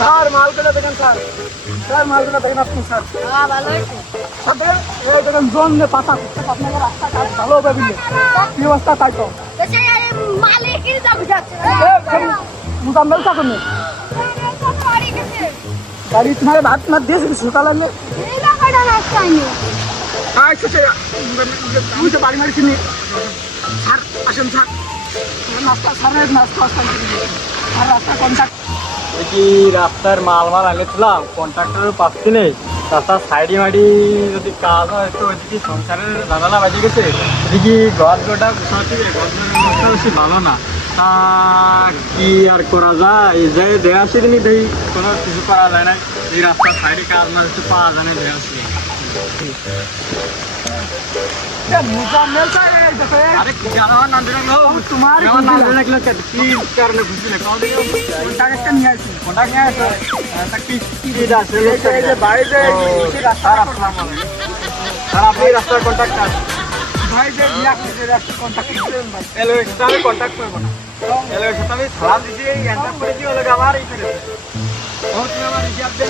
Sir মালগুলো দেখেন sir. Sir মালগুলো দেখেন আপনি স্যার। হ্যাঁ স্যার দেখেন এই দেখেন জোন পাতা করতে আপনাকে রাস্তা কাজ ভালো হবে বিলে কি অবস্থা তাই তো? আরে মুজাম্মেল থাকুন গাড়ি তোমার ভাত না দিয়েছি সকাল সে তুই তো বাড়ি মারিছি নি স্যার আসেন স্যার। নাস্তা স্যারের নাস্তা আসতে স্যার রাস্তা কন্ট্যাক্ট কি রাস্তার মাল মাল আনেছিলাম কন্ট্রাক্টর পাচ্ছি নেই রাস্তার সাইডে মাটি যদি কাজ হয়, তো ওইদিকে সংসারের দাদালা বাজে গেছে। এদিকে ঘর গোটা ঘর বেশি ভালো না। তা কি আর করা যায়? যে দেয়া আসি দেখি কোনো কিছু করা যায় না এই রাস্তার সাইডে কাজ না পাওয়া যায় না দেয়া মুজাম্মেল স্যার এই দেখো এই আরে কি জানো আমার নাম দিলাম তোমার আমার নাম দিলাম কি কারণে খুশি না কখন থেকে কন্ট্যাক্টটা নিয়ে আসি কন্ট্রাক্ট নিয়ে আসো তা কি কি আছে রাস্তার ভাই যে বিয়া করে রাস্তা কন্ট্যাক্ট করেন ভাই এলো সাথে কন্ট্যাক্ট করব না এলো সাথে আমি সালাম দিছি এন্টার করে দিয়ে হলো আমার এই করে ও তুমি আমার হিসাব দে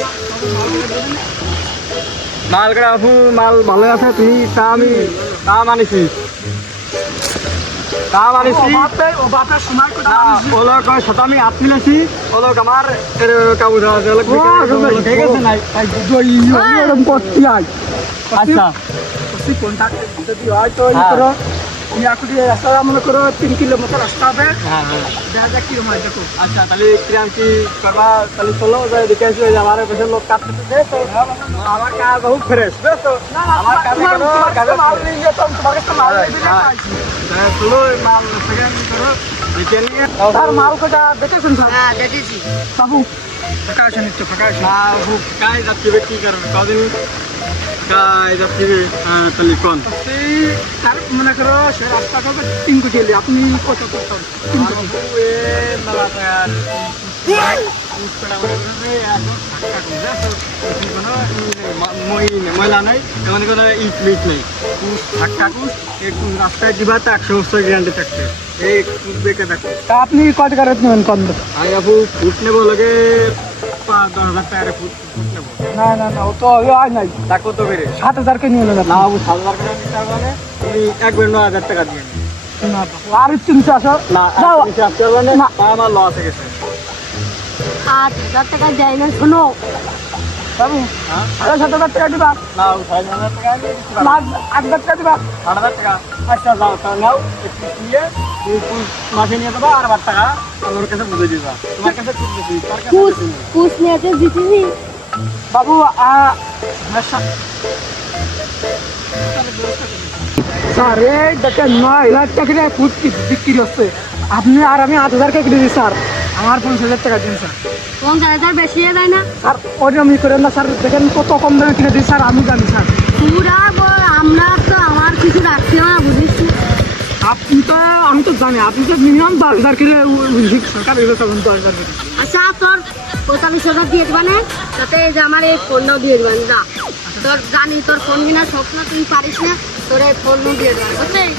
না মাল করে আপু মাল ভালো আছে তুমি তা আমি তা মানিছি তা মানিছি ও বাপে ও বাপের সময় করে ওলো কয় সাথে আমি হাত মিলেছি ওলো আমার ওলো ঠিক আছে নাই আই আচ্ছা কসি যদি হয় তো ই হ্যাঁ। করো ইয়া করে রাস্তা মনে করো তিন কিলোমিটার রাস্তা হবে। হ্যাঁ হ্যাঁ। দেখা যাক কীরকম হয় দেখো। আচ্ছা তাহলে কিরাম কি করবা? তাহলে চলো যাই দেখে আসি ওই যে আমার পেছনে লোক কাটতে দে তো আমার কাজ বহুত ফ্রেশ তো আমার কাজে কোনো কাজে মাল নিয়ে যেতাম, তোমার কাছে মাল নিয়ে দিলে। পাইছি। চলো মাল সেকেন্ড করো দেখে নিয়ে স্যার মাল কোটা দেখেছেন স্যার হ্যাঁ দেখেছি। বাবু ফাঁকা আছে নিশ্চয় ফাঁকা আছে না বুক কাই যাচ্ছি বে কি কারণে? কদিন? কাই যাচ্ছি তাহলে কোন? সেই তার মনে করো সে রাস্তা হবে তিন কোটি এলে আপনি কত করতেন তিন কোটি ময়লা নাই তেমন কোনো ইট মিট নেই কুস ধাক্কা কুস রাস্তায় দিবা তো একশো বছর গ্যারান্টি থাকছে এই কুস বেঁকে দেখো তা আপনি কত কারত নেবেন কম দাম? আমি আপু ফুট নেব। লাগে হাজার না না না ও তো হয় নাই। তা কত বেড়ে সাত হাজারকে নিয়ে নেন না বাবু সাত হাজার টাকা নিতে হবে। একবার ন হাজার টাকা দিয়ে আর তিনশো আসো না দাও। আর আসতে পারবে না না। আমার লস হয়ে গেছে। আট হাজার টাকা দেয় না শোনো। বাবু হ্যাঁ? সাড়ে সাত হাজার টাকা দিবা। না সাড়ে নয় হাজার টাকা নিয়ে আট হাজার টাকা দিবা। আট হাজার টাকা? আচ্ছা যাও তাও নাও একটু দিয়ে নিয়ে দেবো আর টাকা আমার কাছে বুঝে দিবা। তোমার কাছে খুব বেশি। কুস নিয়েছে দিতেছি বাবু আ নেশা- স্যার এই দেখেন নয় হাজার টাকা ফুট বিক্রি হচ্ছে। আপনি আর আমি আট হাজার টাকা দিই স্যার। আমার পঞ্চাশ হাজার টাকা দিন স্যার। পঞ্চাশ হাজার বেশি হয়ে যায় না? স্যার ওরকমই করেন না স্যার। দেখেন কত কম দামে কিনে দিই স্যার আমি জানি স্যার। পুরা আমরা তো আমার কিছু রাখছি না বুঝিস আপনি তো আমি তো জানি আপনি তো মিনিমাম দশ হাজার কিলো সরকার এগুলো তখন দশ হাজার আচ্ছা তোর পঁয়তাল্লিশ হাজার দিয়ে দেবা না? তাতে যে আমার এই ফোনটাও দিয়ে দেবেন যা। তোর জানি তোর ফোন কিনা স্বপ্ন তুই পারিস না তোর ফোন দিয়ে দেয় দেবেন